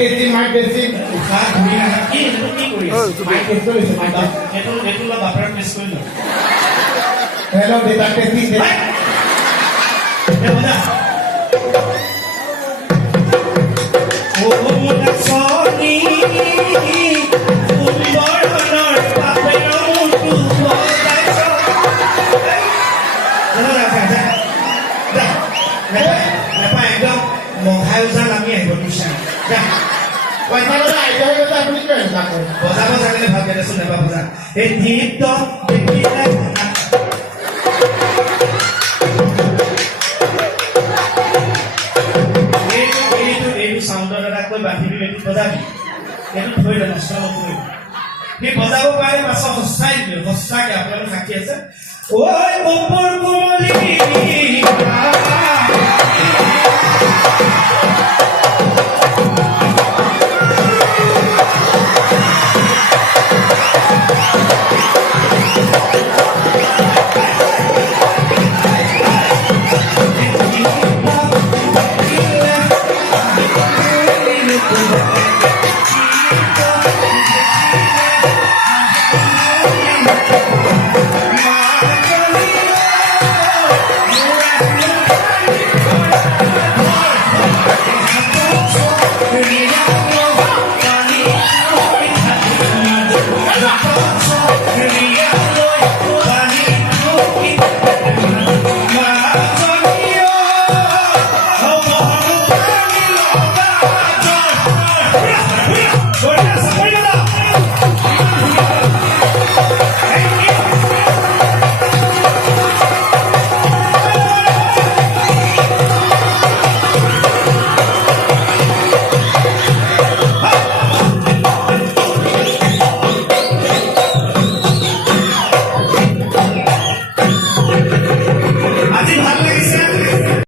Mike testing উশাহ ধৰি নাথাক কি কৰি আছে মাইক টেষ্ট কৰিছে মাইক টেষ্ট এইটো অলপ বাপেৰক মিছ কৰি লওঁ হেল্ল' ডেটা টেষ্টিং বজাব জানিলে ভাল বেলেচোন নেবা বজা এই দীপ্ত এইটো চাউণ্ডৰ এটা কৈ বান্ধিবি এইটো বজাবি এইটো থৈ দে নষ্ট নকৰিবি সি বজাব পাৰে পাছত সঁচাই দিবি সঁচাকে আপোনালোক সাক্ষী আছে ঐ ওপৰ কোমলি